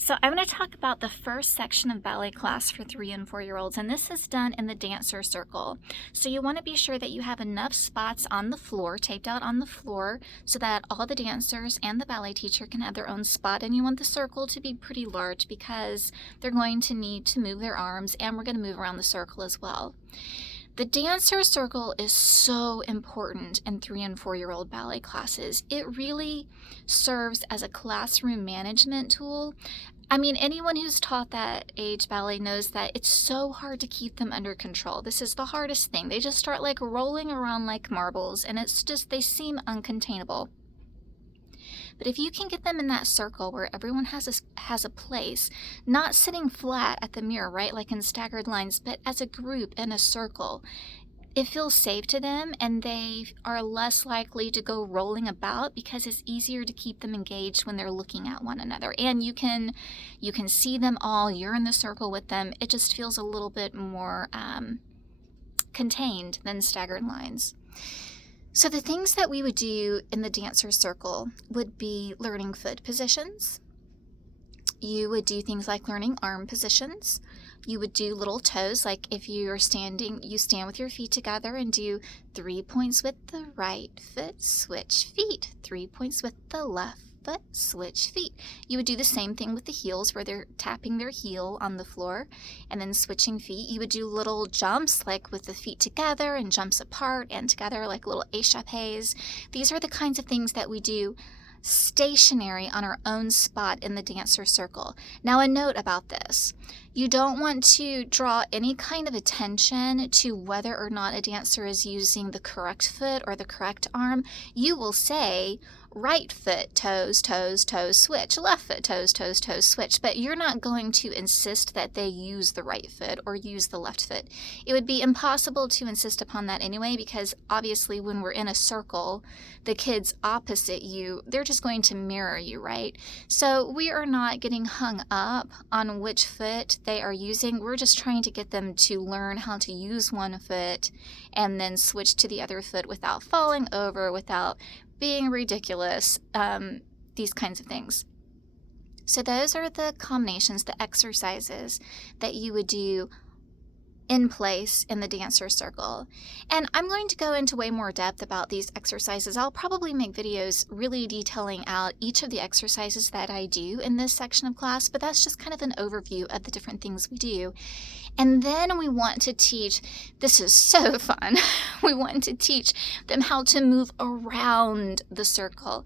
So I'm going to talk about the first section of ballet class for 3 and 4-year-olds, and this is done in the dancer circle. So you want to be sure that you have enough spots on the floor, taped out on the floor, so that all the dancers and the ballet teacher can have their own spot, and you want the circle to be pretty large because they're going to need to move their arms, and we're going to move around the circle as well. The dancer circle is so important in 3 and 4-year-old ballet classes. It really serves as a classroom management tool. I mean, anyone who's taught that age ballet knows that it's so hard to keep them under control. This is the hardest thing. They just start like rolling around like marbles, and it's just, they seem uncontainable. But if you can get them in that circle where everyone has a place, not sitting flat at the mirror, right, like in staggered lines, but as a group in a circle, it feels safe to them and they are less likely to go rolling about because it's easier to keep them engaged when they're looking at one another. And you can see them all, you're in the circle with them. It just feels a little bit more contained than staggered lines. So the things that we would do in the dancer circle would be learning foot positions. You would do things like learning arm positions. You would do little toes, like if you are standing, you stand with your feet together and do 3 points with the right foot, switch feet, 3 points with the left foot, switch feet. You would do the same thing with the heels where they're tapping their heel on the floor and then switching feet. You would do little jumps like with the feet together and jumps apart and together like little échappés. These are the kinds of things that we do stationary on our own spot in the dancer circle. Now, a note about this. You don't want to draw any kind of attention to whether or not a dancer is using the correct foot or the correct arm. You will say, right foot, toes, toes, toes, switch, left foot, toes, toes, toes, switch, but you're not going to insist that they use the right foot or use the left foot. It would be impossible to insist upon that anyway, because obviously when we're in a circle, the kids opposite you, they're just going to mirror you, right? So we are not getting hung up on which foot they are using. We're just trying to get them to learn how to use one foot and then switch to the other foot without falling over, without being ridiculous, these kinds of things. So those are the combinations, the exercises that you would do in place in the dancer circle. And I'm going to go into way more depth about these exercises. I'll probably make videos really detailing out each of the exercises that I do in this section of class, but that's just kind of an overview of the different things we do. And then we want to teach, this is so fun, we want to teach them how to move around the circle.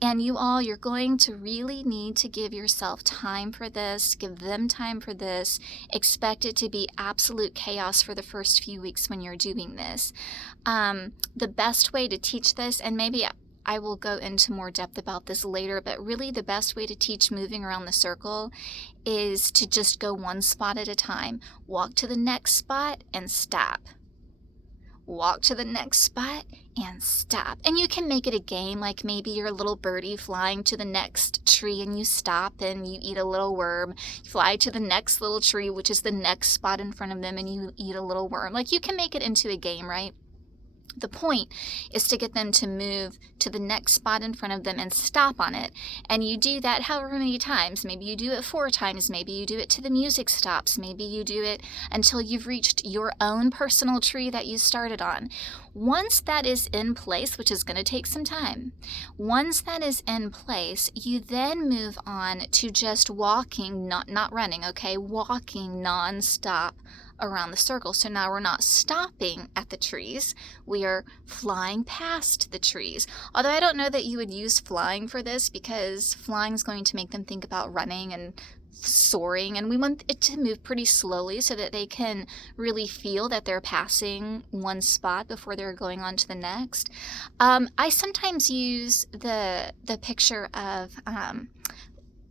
And you're going to really need to give yourself time for this, give them time for this, expect it to be absolute chaos for the first few weeks when you're doing this. The best way to teach this, and maybe I will go into more depth about this later, but really the best way to teach moving around the circle is to just go one spot at a time. Walk to the next spot and stop. Walk to the next spot and stop. And you can make it a game, like maybe you're a little birdie flying to the next tree and you stop and you eat a little worm. You fly to the next little tree, which is the next spot in front of them, and you eat a little worm. Like you can make it into a game, right? The point is to get them to move to the next spot in front of them and stop on it. And you do that however many times. Maybe you do it 4 times. Maybe you do it to the music stops. Maybe you do it until you've reached your own personal tree that you started on. Once that is in place, which is going to take some time, once that is in place, you then move on to just walking, not running, okay? Walking nonstop around the circle. So now we're not stopping at the trees, we are flying past the trees. Although I don't know that you would use flying for this, because flying is going to make them think about running and soaring, and we want it to move pretty slowly so that they can really feel that they're passing one spot before they're going on to the next. I sometimes use the picture of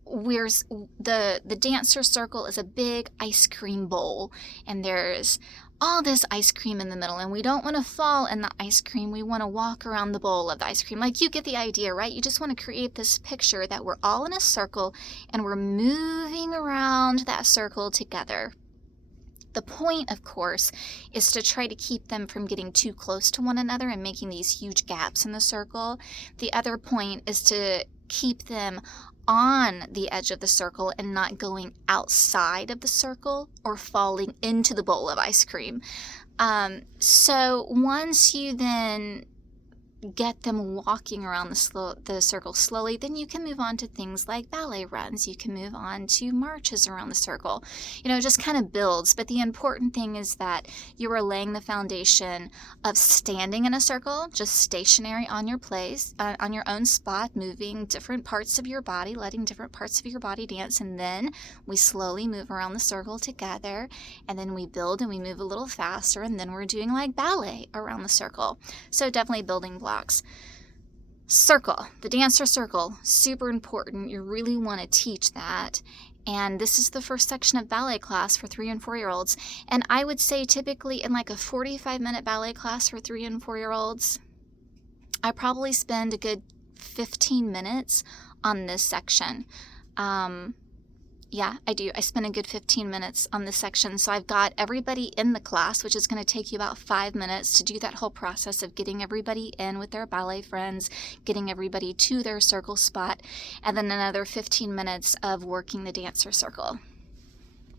where's the dancer circle is a big ice cream bowl, and there's all this ice cream in the middle, and we don't want to fall in the ice cream. We want to walk around the bowl of the ice cream. Like, you get the idea, right? You just want to create this picture that we're all in a circle and we're moving around that circle together. The point, of course, is to try to keep them from getting too close to one another and making these huge gaps in the circle. The other point is to keep them on the edge of the circle and not going outside of the circle or falling into the bowl of ice cream. So once you then get them walking around the circle slowly, then you can move on to things like ballet runs. You can move on to marches around the circle. It just kind of builds. But the important thing is that you are laying the foundation of standing in a circle, just stationary on your place, on your own spot, moving different parts of your body, letting different parts of your body dance. And then we slowly move around the circle together. And then we build and we move a little faster. And then we're doing like ballet around the circle. So definitely building blocks. Circle, the dancer circle, super important. You really want to teach that. And this is the first section of ballet class for 3 and 4-year-olds. And I would say typically in like a 45-minute ballet class for 3 and 4-year-olds, I probably spend a good 15 minutes on this section. Yeah, I do. I spend a good 15 minutes on this section. So I've got everybody in the class, which is going to take you about 5 minutes to do that whole process of getting everybody in with their ballet friends, getting everybody to their circle spot, and then another 15 minutes of working the dancer circle.